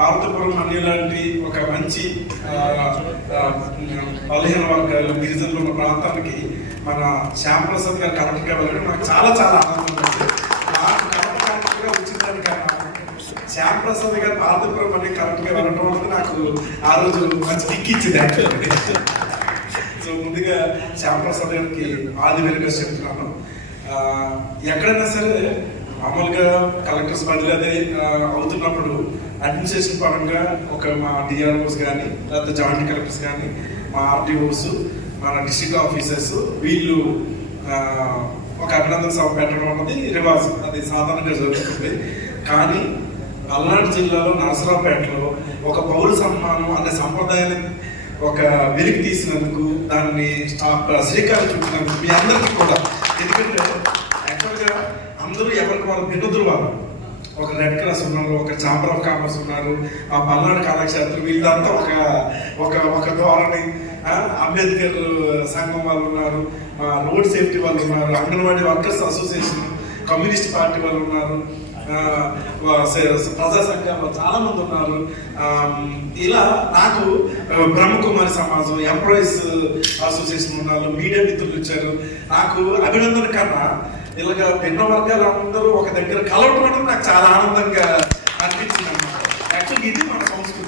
పార్వతపురం అన్ని లాంటి ఒక మంచి బలహీన వర్గాలు గిరిజనులు ఉన్న ప్రాంతానికి మన శ్యామ్ ప్రసాద్ గారు కరెక్ట్గా వెళ్ళడం నాకు చాలా చాలా ఆనందంగా ఉంది. నాకు కరెక్ట్గా వచ్చిందానికన్నా శ్యామ్ గారు పార్వతపురం అన్ని కరెక్ట్గా వెళ్ళడం వల్ల నాకు ఆ రోజు మంచి కిక్ ఇచ్చింది యాక్చువల్లీ సో ముందుగా శ్యామప్రసాద్ గారికి ఆది వెలుగు చెప్తున్నాను ఎక్కడైనా సరే మామూలుగా కలెక్టర్స్ బదిలీ అదే అవుతున్నప్పుడు అడ్మినిస్ట్రేషన్ పరంగా ఒక మా డిఆర్ఓస్ కానీ లేకపోతే జాయింట్ కలెక్టర్స్ కానీ మా ఆర్టీఓస్ మన డిస్ట్రిక్ట్ ఆఫీసర్స్ వీళ్ళు ఒక అభినందన సభ పెట్టడం అన్నది రివాజ్ అది సాధారణంగా జరుగుతుంది. కానీ పల్నాడు జిల్లాలో నరసరావుపేటలో ఒక పౌర సన్మానం అనే సంప్రదాయాన్ని ఒక వెలికి తీసినందుకు దాన్ని శ్రీకారం చుట్టినందుకు మీ అందరికీ కూడా. ఎందుకంటే యాక్చువల్గా అందరూ ఎవరికి వాళ్ళు భిన్నదులు వాళ్ళు. ఒక రెడ్ క్రాస్ ఉన్నారు ఒక చాంబర్ ఆఫ్ కామర్స్ ఉన్నారు ఆ పల్నాడు కళాక్షేత్రం వీళ్ళంతా ఒక ఒక ఒక ధోరణి. అంబేద్కర్ సంఘం వాళ్ళు ఉన్నారు రోడ్ సేఫ్టీ వాళ్ళు ఉన్నారు anganwadi workers association communist party వాళ్ళు ఉన్నారు ప్రజా సంఘాలు చాలా మంది ఉన్నారు ఇలా నాకు బ్రహ్మకుమారి సమాజం ఎంప్లాయీస్ అసోసియేషన్ ఉన్నారు మీడియా మిత్రులు ఇచ్చారు. నాకు అభినందన కన్నా ఇలాగ భిన్న వర్గాలు అందరూ ఒక దగ్గర కలవటం నాకు చాలా ఆనందంగా అనిపించింది అనమాట యాక్చువల్లీ ఇది మన సంస్కృతి.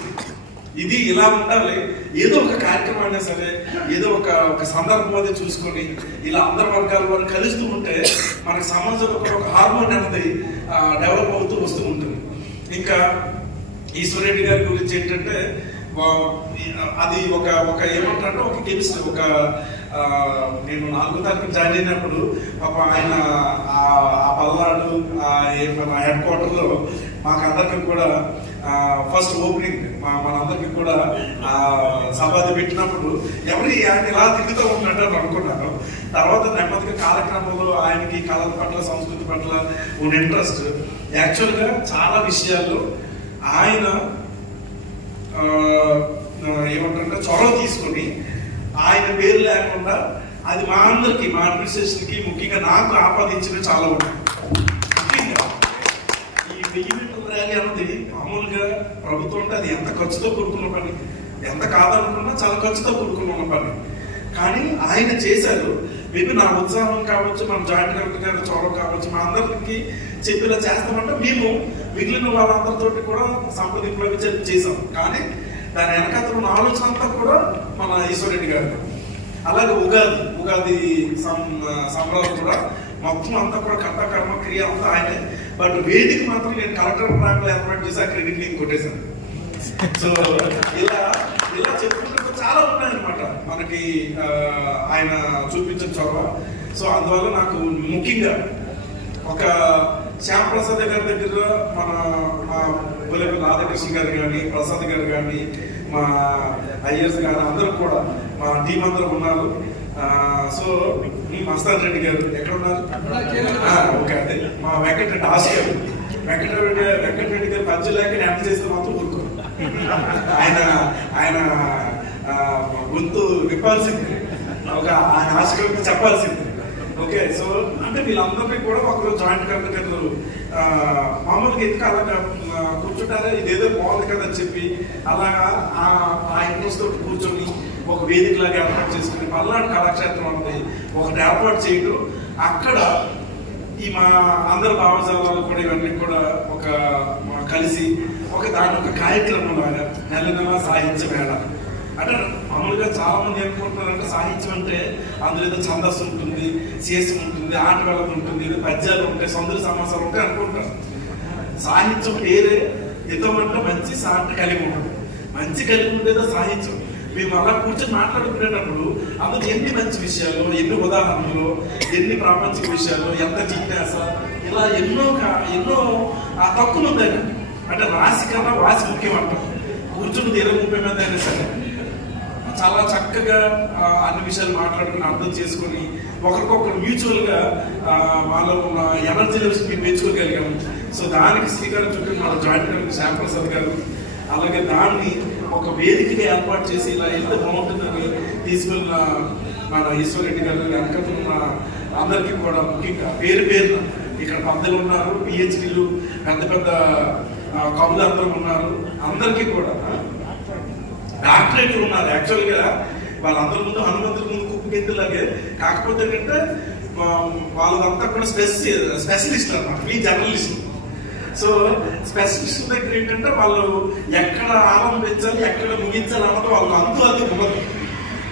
ఇది ఇలా ఉండాలి. ఏదో ఒక కార్యక్రమం అయినా సరే ఏదో ఒక ఒక సందర్భం అది చూసుకొని ఇలా అందరి వర్గాల వారు కలుస్తూ ఉంటే మన సమాజంలో ఒక హార్మోన్ అనేది డెవలప్ అవుతూ వస్తూ ఉంటుంది. ఇంకా ఈశ్వరెడ్డి గారి గురించి ఏంటంటే వా- అది ఒక ఒక ఏమంటారంటే ఒక కెమిస్ట్రీ ఒక నేను నాలుగు తారీఖు జాయిన్ అయినప్పుడు పాప ఆయన ఆ పల్నాడు ఆ హెడ్ క్వార్టర్లో మాకందరికి కూడా ఫస్ట్ ఓపెనింగ్ మా మనందరికి కూడా ఆ పెట్టినప్పుడు ఎవరి ఆయన ఇలా తిరుగుతూ ఉన్నట్టు అని అనుకున్నాను. తర్వాత నెమ్మదిగా కాలక్రమంలో ఆయనకి కళల పట్ల సంస్కృతి పట్ల ఉన్న ఇంట్రెస్ట్ యాక్చువల్గా చాలా విషయాల్లో ఆయన ఏమంటారంటే చొరవ తీసుకొని ఆయన పేరు లేకుండా అది మా అందరికి మా అడ్మినిస్ట్రేషన్కి ముఖ్యంగా నాకు ఆపాదించిన చాలా ఉన్నాయి ముఖ్యంగా ఈ వెయ్యి మీటర్ ర్యాలీ అన్నది మామూలుగా ప్రభుత్వం అంటే అది ఎంత ఖర్చుతో కూడుకున్న పని ఎంత కాదనుకున్నా చాలా ఖర్చుతో కూడుకున్న పని. కానీ ఆయన చేశారు. మేబీ నా ఉత్సాహం కావచ్చు మన జాయింట్ కలెక్టర్ గారు చొరవ కావచ్చు మా అందరికి చెప్పేలా చేస్తామంటే మేము మిగిలిన వాళ్ళందరితోటి కూడా సంప్రదింపులు చేసాం కానీ దాని వెనకాతల ఉన్న ఆలోచన అంతా కూడా మన ఈశ్వరెడ్డి గారు. అలాగే ఉగాది ఉగాది సం- సంబరాలు కూడా మొత్తం అంతా కూడా కర్త కర్మ క్రియ అంతా ఆయనే. బట్ వేదిక మాత్రం నేను కలెక్టర్ ప్రాంతంలో ఏర్పాటు చేసి ఆ క్రెడిట్ నేను కొట్టేశాను. సో ఇలా ఇలా చెప్పుకుంటే చాలా ఉన్నాయన్నమాట. మనకి ఆయన చూపించిన చొరవ. సో అందువల్ల నాకు ముఖ్యంగా ఒక శ్యామ్ ప్రసాద్ గారి దగ్గర మన మా రాధాకృష్ణ గారు కానీ ప్రసాద్ గారు కానీ మా ఐఎస్ గారు అందరూ కూడా మా టీం అందరూ ఉన్నారు. సో మీ మస్తాన్ రెడ్డి గారు ఎక్కడ ఉన్నారు? ఓకే అదే. మా వెంకటరెడ్డి ఆశ గారు వెంకటరెడ్డి వెంకటరెడ్డి గారు పద్యం లేక డ్యాన్స్ చేస్తే మాత్రం ఊరుకోరు ఆయన ఆయన గొంతు విప్పాల్సింది. ఒక ఆయన ఆశ చెప్పాల్సింది. ఓకే సో అంటే వీళ్ళందరినీ కూడా ఒకరోజు జాయింట్ కలెక్టర్లు మామూలుగా ఎందుకు అలా కూర్చుంటారా? ఇదేదో బాగుంది కదా అని చెప్పి అలాగా ఆ ఆ ఇంట్రెస్ట్ తోటి కూర్చొని ఒక వేదిక లాగా ఏర్పాటు చేసుకుని పల్నాడు కళాక్షేత్రం ఉంది ఒకటి ఏర్పాటు చేయడం అక్కడ ఈ మా అందరి భావజాలాలు కూడా ఇవన్నీ కూడా ఒక కలిసి ఒక దాని ఒక కార్యక్రమం లాగా నెల నెల సాహిత్య వేళ. అంటే మామూలుగా చాలా మంది ఏమనుకుంటున్నారంటే సాహిత్యం అంటే అందులో ఏదో ఛందస్సు ఉంటుంది శేషం ఉంటుంది ఆట వెళ్ళదు ఉంటుంది పద్యాలు ఉంటాయి సొందర సమాసాలు ఉంటాయి అనుకుంటారు. సాహిత్యం పేరే ఏదో? అంటే మంచి సాటి కలిగి ఉంటుంది. మంచి కలిగి ఉండేదో సాహిత్యం. మేము అలా కూర్చొని మాట్లాడుకునేటప్పుడు అందులో ఎన్ని మంచి విషయాలు ఎన్ని ఉదాహరణలు ఎన్ని ప్రాపంచిక విషయాలు ఎంత జిజ్ఞాస ఇలా ఎన్నో ఎన్నో ఆ తక్కువ ఉందండి అంటే రాసి కన్నా వాసి ముఖ్యం అంటాం కూర్చుని తీరం ముప్పై మంది అయినా సరే. చాలా చక్కగా అన్ని విషయాలు మాట్లాడుకుని అర్థం చేసుకొని ఒకరికొకరు మ్యూచువల్గా ఉన్న ఎనర్జీ లెవెల్స్ మేము పెంచుకోగలిగాము. సో దానికి శ్రీకారం చుట్టూ మన జాయింట్ కలెక్టర్ శ్యామ్ ప్రసాద్ గారు అలాగే దాన్ని ఒక వేదికగా ఏర్పాటు చేసి ఇలా ఎంత బాగుంటుందని తీసుకున్న మన ఈశ్వరెడ్డి గారు వెనక ఉన్న అందరికీ కూడా ముఖ్యంగా పేరు పేరు ఇక్కడ పెద్దలు ఉన్నారు పిహెచ్డీలు పెద్ద పెద్ద కవులు అందరూ ఉన్నారు. అందరికీ కూడా డాక్టరేట్లు ఉన్నారు యాక్చువల్గా. వాళ్ళందరి ముందు హనుమంతుల ముందు కుప్పు కాకపోతే ఏంటంటే వాళ్ళంతా కూడా స్పెసి స్పెషలిస్ట్ అనమాట మీ జర్నలిస్ట్. సో స్పెషలిస్ట్ దగ్గర ఏంటంటే వాళ్ళు ఎక్కడ ఆరంభించాలి ఎక్కడ ముగించాలి అన్నది వాళ్ళకి అంతు అది ఉండదు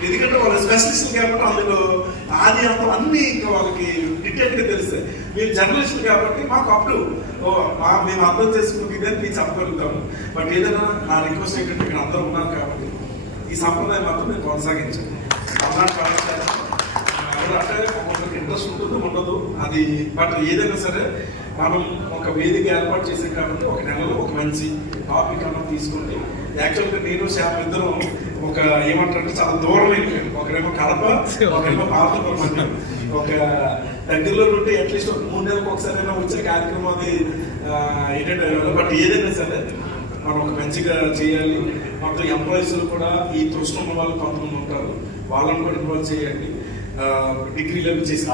ఎందుకంటే వాళ్ళు స్పెషలిస్ట్ కాబట్టి అందులో ఆది అంతం అన్ని ఇంకా వాళ్ళకి డీటెయిల్గా తెలుస్తాయి మీరు జర్నలిస్ట్ కాబట్టి మాకు అప్పుడు ఓ మా మేము అర్థం చేసుకుంటే ఇదే మేము చెప్పగలుగుతాము. బట్ ఏదైనా నా రిక్వెస్ట్ ఏంటంటే ఇక్కడ అందరూ ఉన్నారు కాబట్టి ఈ సంప్రదాయం మాత్రం నేను కొనసాగించాను. అంటే ఒక్కొక్కరికి ఇంట్రెస్ట్ ఉంటుంది ఉండదు అది బట్ ఏదైనా సరే మనం ఒక వేదిక ఏర్పాటు చేసాం కాబట్టి ఒక నెలలో ఒక మంచి టాపిక్ అన్నది తీసుకుంటే యాక్చువల్గా నేను శ్యామ్ ఇద్దరం ఒక ఏమంటారంటే చాలా దూరం వెళ్ళిపోయాం ఒకరేమో కడప ఒకరేమో మధ్య ఒక దగ్గరలో ఉంటే అట్లీస్ట్ ఒక మూడు నెలలకు ఒకసారి వచ్చే కార్యక్రమం అది ఏంటంటే బట్ ఏదైనా సరే మనం ఒక మంచిగా చేయాలి. మొత్తం ఎంప్లాయీస్ కూడా ఈ తృష్ణ ఉన్న వాళ్ళు కొంతమంది ఉంటారు. వాళ్ళని కూడా ఇన్వాల్వ్ చేయండి. డిగ్రీ లెవెల్ చేసి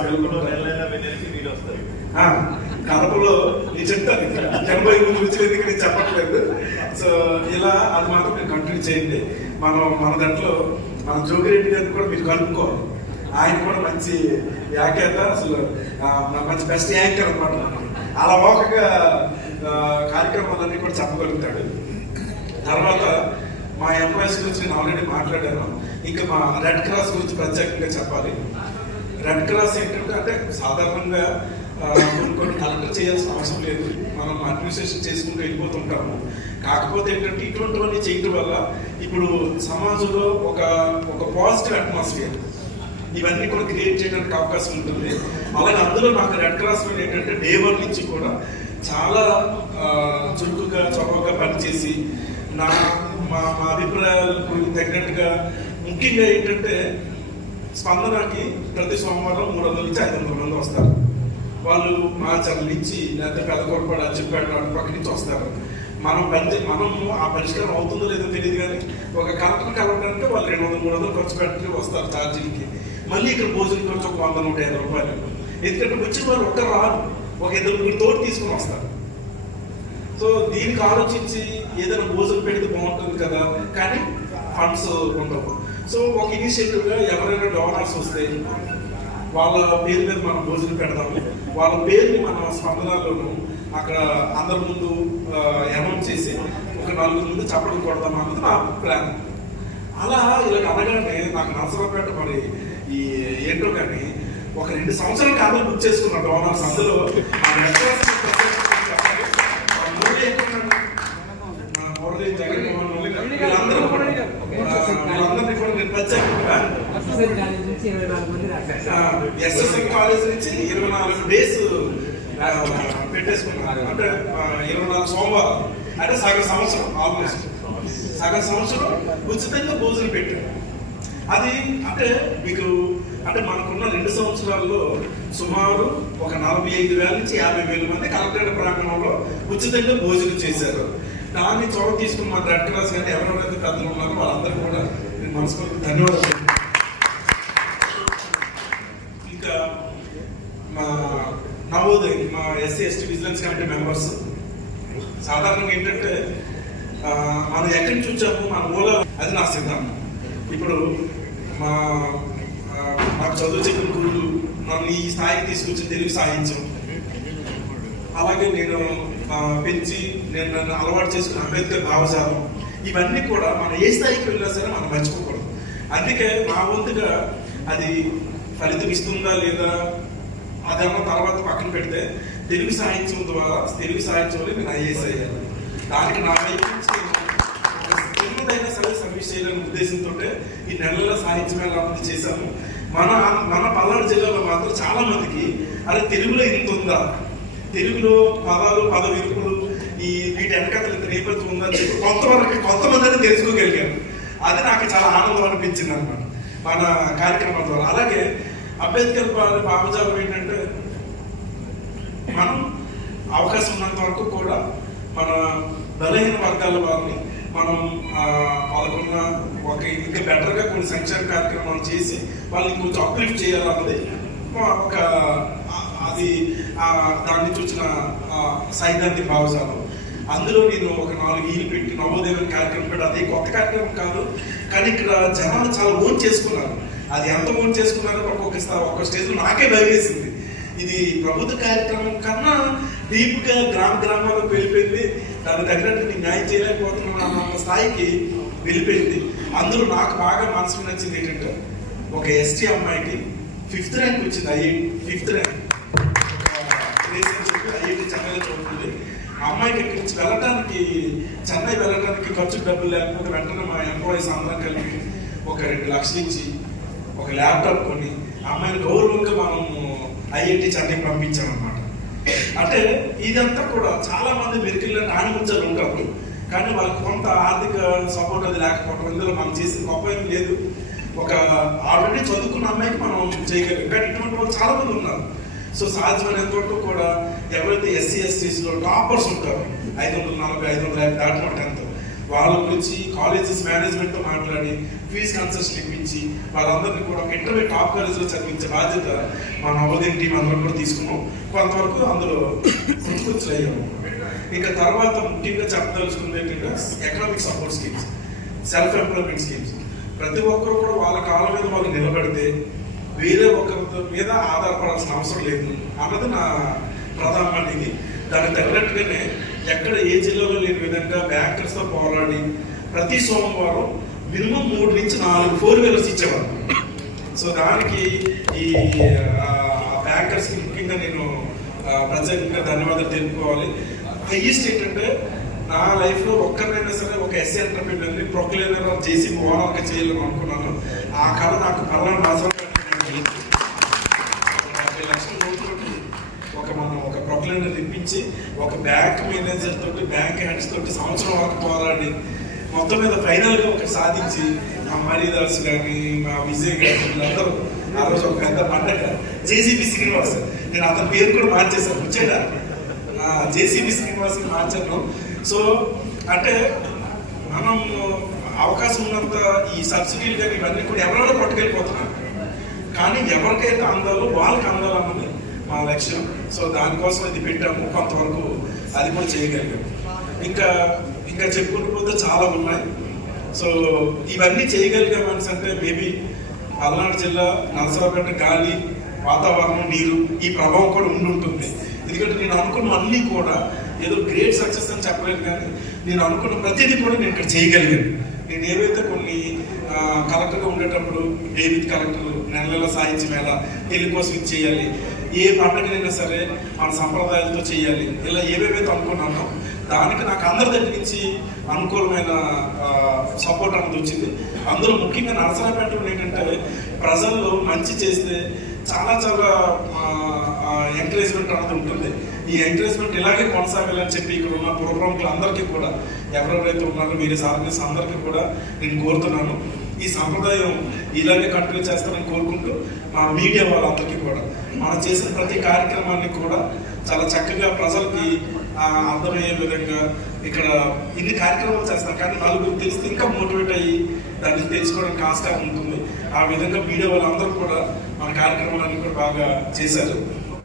కడపలో నేను చెప్తాను ఎనభై ముందు ఎందుకు నేను చెప్పట్లేదు. సో ఇలా అది మాత్రం కంటిన్యూ చేయండి. మనం మన దాంట్లో మన జోగిరెడ్డి గారిని కూడా మీరు కలుపుకోవాలి. ఆయన కూడా మంచి వ్యాఖ్యాత అసలు మంచి బెస్ట్ యాంకర్ అనమాట అలా ఒకగా కార్యక్రమాలన్నీ కూడా చెప్పగలుగుతాడు. తర్వాత మా ఎంప్లాయీస్ గురించి నేను ఆల్రెడీ మాట్లాడాను. ఇంకా మా రెడ్ క్రాస్ గురించి ప్రత్యేకంగా చెప్పాలి. రెడ్ క్రాస్ ఏంటంటే అంటే సాధారణంగా కొన్ని కొన్ని కలెక్టర్ చేయాల్సిన అవసరం లేదు. మనం అడ్మినిస్ట్రేషన్ చేసుకుంటూ వెళ్ళిపోతుంటాము. కాకపోతే ఏంటంటే ఇటువంటివన్నీ చేయడం వల్ల ఇప్పుడు సమాజంలో ఒక ఒక పాజిటివ్ అట్మాస్ఫియర్ ఇవన్నీ కూడా క్రియేట్ చేయడానికి అవకాశం ఉంటుంది. అలాగే అందులో నాకు రెడ్ క్రాస్ మీద ఏంటంటే డే వన్ నుంచి కూడా చాలా చురుకుగా చొరవగా పనిచేసి నా మా మా అభిప్రాయాలకు తగ్గట్టుగా ముఖ్యంగా ఏంటంటే స్పందనకి ప్రతి సోమవారం మూడు వందల నుంచి ఐదు వందల మంది వస్తారు. వాళ్ళు మా చర్ల నుంచి లేకపోతే పెద్ద కొరపాడు అచ్చిపేట పక్క నుంచి వస్తారు. మనం పని మనం ఆ పరిష్కారం అవుతుందో లేదో తెలియదు కానీ ఒక కలెక్టర్ కలవడానికి వాళ్ళు రెండు వందలు మూడు వందలు ఖర్చు పెట్టి వస్తారు ఛార్జీలకి. మళ్ళీ ఇక్కడ భోజనం ఖర్చు ఒక వంద నూట యాభై రూపాయలు ఎందుకంటే వచ్చిన వాళ్ళు ఒక్క రాదు ఒక ఇద్దరు తోటి తీసుకుని వస్తారు. సో దీనికి ఆలోచించి ఏదైనా భోజనం పెడితే బాగుంటుంది కదా కానీ ఫండ్స్ ఉండవు. సో ఒక ఇనిషియేటివ్గా ఎవరైనా డోనర్స్ వస్తే వాళ్ళ పేరు మీద మనం భోజనం పెడదాము. వాళ్ళ పేరుని మన స్పందనలోను అక్కడ అందరి ముందు అనౌన్స్ చేసి ఒక నలుగురు ముందు చెప్పడం కొడదాం అన్నది నా ప్లాన్ అలా ఇలా అనగానే నాకు నరసరావుపేట మరి ఈ ఏంటో కానీ ఒక రెండు సంవత్సరాల కాలం బుక్ చేసుకున్న డోనర్స్ అందులో ఆ కూడా కాలేజ్ నుంచి ఇరవై నాలుగు ఎస్ఎస్ఎం కాలేజ్ నుంచి ఇరవై నాలుగు డేస్ పెట్టేసుకున్నారు అంటే ఇరవై నాలుగు సోమవారం అంటే సగం సంవత్సరం ఆల్మోస్ట్ సగం సంవత్సరం ఉచితంగా భోజనం పెట్టారు అది అంటే మీకు అంటే మనకున్న రెండు సంవత్సరాల్లో సుమారు ఒక నలభై ఐదు వేల నుంచి యాభై వేల మంది కలెక్టరేట్ ప్రాంగణంలో ఉచితంగా భోజనం చేశారు. దాన్ని చోట తీసుకుని మన రెడ్ క్రాస్ కానీ ఎవరెవరైతే పెద్దలు ఉన్నారో వాళ్ళందరూ కూడా నేను మనస్ఫూర్తి ధన్యవాదాలు. ఇంకా మా నవోదయ్ మా SC ST vigilance committee members. సాధారణంగా ఏంటంటే మనం ఎక్కడి నుంచి వచ్చాము మన మూల అది నా సిద్ధాంతం. ఇప్పుడు మా మా చదువు చెప్పిన గురువులు నన్ను ఈ స్థాయికి తీసుకొచ్చి తెలుగు సాహిత్యం అలాగే నేను పెంచి నేను నన్ను అలవాటు చేసుకున్న అంబేద్కర్ భావజాలం ఇవన్నీ కూడా మనం ఏ స్థాయికి వెళ్ళినా సరే మనం మర్చిపోకూడదు. అందుకే నా వంతుగా అది ఫలితం ఇస్తుందా లేదా అదేమో తర్వాత పక్కన పెడితే తెలుగు సాహిత్యం ద్వారా తెలుగు సాహిత్యంలో నేను ఐఏఎస్ అయ్యాను. దానికి నా వైపు చేయాలనే ఉద్దేశంతో ఈ నెలలో సాహిత్య మేళ అభివృద్ధి చేశాము. మన మన పల్నాడు జిల్లాలో మాత్రం చాలా మందికి అరే తెలుగులో ఇంత ఉందా? తెలుగులో పదాలు పద విరుపులు ఈ వీటి వెనకతలు ఇంత నేపథ్యం ఉందని చెప్పి కొంతవరకు కొంతమంది తెలుసుకోగలిగాను అది నాకు చాలా ఆనందం అనిపించింది అనమాట మన కార్యక్రమాల ద్వారా. అలాగే అంబేద్కర్ వారి భావజాలం ఏంటంటే మనం అవకాశం ఉన్నంత వరకు కూడా మన బలహీన వర్గాల వారిని మనం ఆ, వాళ్ళకున్న ఒక ఇంకా బెటర్గా కొన్ని సంక్షేమ కార్యక్రమాలు చేసి వాళ్ళని కొంచెం అప్లిఫ్ట్ చేయాలన్నది మా ఒక అది ఆ, దాని నుంచి వచ్చిన సైద్ధాంతిక భావజాలం. అందులో నేను ఒక నాలుగు ఈలు పెట్టి నవోదయం కార్యక్రమం పెట్టి అది కొత్త కార్యక్రమం కాదు కానీ ఇక్కడ జనాలు చాలా ఓన్ చేసుకున్నారు. అది ఎంత ఓన్ చేసుకున్నారో ఒక్కొక్క స్థా- ఒక్కొక్క స్టేజ్లో నాకే భయమేసింది ఇది ప్రభుత్వ కార్యక్రమం కన్నా డీప్గా గ్రామ గ్రామాలకు వెళ్ళిపోయింది. దానికి తగినట్టు నేను న్యాయం చేయలేకపోతున్నా అన్న స్థాయికి వెళ్ళిపోయింది. అందులో నాకు బాగా మనసుకు నచ్చింది ఏంటంటే ఒక ఎస్టీ అమ్మాయికి ఫిఫ్త్ ర్యాంక్ వచ్చింది ఐఐటి ఫిఫ్త్ ర్యాంక్. ఐఐటి చెన్నైలో చదువుతుంది. అమ్మాయికి ఇక్కడి నుంచి వెళ్ళటానికి చెన్నై వెళ్ళటానికి ఖర్చు డబ్బులు లేకపోతే వెంటనే మా ఎంప్లాయీస్ అందరం కలిపి ఒక రెండు లక్షలు ఇచ్చి ఒక ల్యాప్టాప్ కొని ఆ అమ్మాయిని గౌరవంగా మనము ఐఐటి చెన్నైకి పంపించాం అంటే ఇదంతా కూడా చాలా మంది మెరికల్లో నాణ్యముంచాలు ఉంటారు కానీ వాళ్ళకి కొంత ఆర్థిక సపోర్ట్ అది లేకపోవడం ఇందులో మనం చేసిన గొప్ప ఏం లేదు. ఒక ఆల్రెడీ చదువుకున్న అమ్మాయికి మనం చేయగలం. కానీ ఇటువంటి వాళ్ళు చాలా మంది ఉన్నారు. సో సాధ్యమైనంత వరకు కూడా ఎవరైతే ఎస్సీ ఎస్టీస్లో టాపర్స్ ఉంటారో ఐదు వందల నలభై ఐదు వందల యాభై దాటిన టెన్త్ వాళ్ళ గురించి కాలేజెస్ మేనేజ్మెంట్తో మాట్లాడి ఫీజు కన్సెషన్ ఇప్పించి వాళ్ళందరినీ కూడా ఒక ఇంటర్మీడియట్ టాప్ కాలేజ్లో చదివించే బాధ్యత మా నవోదయం టీం అందరం కూడా తీసుకున్నాం. కొంతవరకు అందులో కృతకృత్యులు అయ్యాము ఇంకా తర్వాత ముఖ్యంగా చెప్పదలుచుకుంది ఏంటంటే economic support schemes self employment schemes ప్రతి ఒక్కరు కూడా వాళ్ళ కాళ్ళ మీద వాళ్ళు నిలబడితే వేరే ఒకరి మీద ఆధారపడాల్సిన అవసరం లేదు అన్నది నా ప్రధానమైనది దానికి తగినట్టుగానే ఎక్కడ ఏ జిల్లాలో లేని విధంగా బ్యాంకర్స్తో పోరాడి ప్రతి సోమవారం మినిమం మూడు నుంచి నాలుగు ఫోర్ వీలర్స్ ఇచ్చేవారు. సో దానికి ఈ బ్యాంకర్స్కి ముఖ్యంగా నేను ప్రజలు ప్రత్యేకంగా ధన్యవాదాలు తెలుపుకోవాలి. హైయెస్ట్ ఏంటంటే నా లైఫ్లో ఒక్కరినైనా సరే ఒక ఎస్సీ ఎంటర్ప్రీనర్ని ప్రొక్లేనర్ చేసి ఓనర్గా చేయాలని అనుకున్నాను ఆ కళ నాకు పల్నాడు రాష్ట్రం ఒక మనం ఒక ఒక బ్యాంక్ మేనేజర్ తోటి బ్యాంక్ హ్యాండ్స్ తోటి సంవత్సరం ఒక పోరాడి మొత్తం మీద ఫైనల్గా ఒక సాధించి మా మరీదాస్ కానీ మా విజయ్ గారు వీళ్ళందరూ ఆ రోజు ఒక పెద్ద పండగ. జేసీబీ శ్రీనివాస్. నేను అతని పేరు కూడా మార్చేశాను వచ్చాడా? జేసీబీ శ్రీనివాస్ మార్చాను. సో అంటే మనం అవకాశం ఉన్నంత ఈ సబ్సిడీలు కానీ ఇవన్నీ కూడా ఎవరెవరో పట్టుకెళ్ళిపోతున్నారు. కానీ ఎవరికైతే అందాలో వాళ్ళకి అందాలన్నది మా లక్ష్యం. సో దానికోసం ఇది పెట్టాము కొంతవరకు అది కూడా చేయగలిగాం. ఇంకా ఇంకా చెప్పుకుంటూ చాలా ఉన్నాయి. సో ఇవన్నీ చేయగలిగామని అంటే మేబీ పల్నాడు జిల్లా నరసరాపేట గాలి వాతావరణం నీరు ఈ ప్రభావం కూడా ఉండి ఉంటుంది. ఎందుకంటే నేను అనుకున్న అన్నీ కూడా ఏదో గ్రేట్ సక్సెస్ అని చెప్పలేను కానీ నేను అనుకున్న ప్రతిదీ కూడా నేను ఇక్కడ చేయగలిగాను. నేను ఏవైతే కొన్ని కలెక్టర్గా ఉండేటప్పుడు డేవిడ్ కలెక్టర్ నెల నెల ఎలా తెలుగు కోసం ఇది చేయాలి ఏ పండుగనైనా సరే మన సంప్రదాయాలతో చేయాలి. ఇలా ఏవేవైతే అనుకున్నానో దానికి నాకు అందరి దగ్గర నుంచి అనుకూలమైన సపోర్ట్ అనేది వచ్చింది. అందులో ముఖ్యంగా నరసరాపేటలో ఏంటంటే ప్రజల్లో మంచి చేస్తే చాలా చాలా ఎంకరేజ్మెంట్ అనేది ఉంటుంది. ఈ ఎంకరేజ్మెంట్ ఇలాగే కొనసాగాలని చెప్పి ఇక్కడ ఉన్న ప్రోగ్రాంలు అందరికీ కూడా ఎవరెవరైతే ఉన్నారో మీరు సార్గీస్ అందరికీ కూడా నేను కోరుతున్నాను. ఈ సంప్రదాయం ఇలాగే కంటిన్యూ చేస్తారని కోరుకుంటూ మా మీడియా వాళ్ళందరికీ కూడా మనం చేసిన ప్రతి కార్యక్రమాన్ని కూడా చాలా చక్కగా ప్రజలకి అర్థమయ్యే విధంగా ఇక్కడ ఇన్ని కార్యక్రమాలు చేస్తాం. కానీ నలుగురు తెలిస్తే ఇంకా మోటివేట్ అయ్యి దాన్ని తెలుసుకోవడానికి ఆస్కారం ఉంటుంది. ఆ విధంగా మీడియా వాళ్ళందరూ కూడా మన కార్యక్రమాలన్నీ కూడా బాగా చేశారు.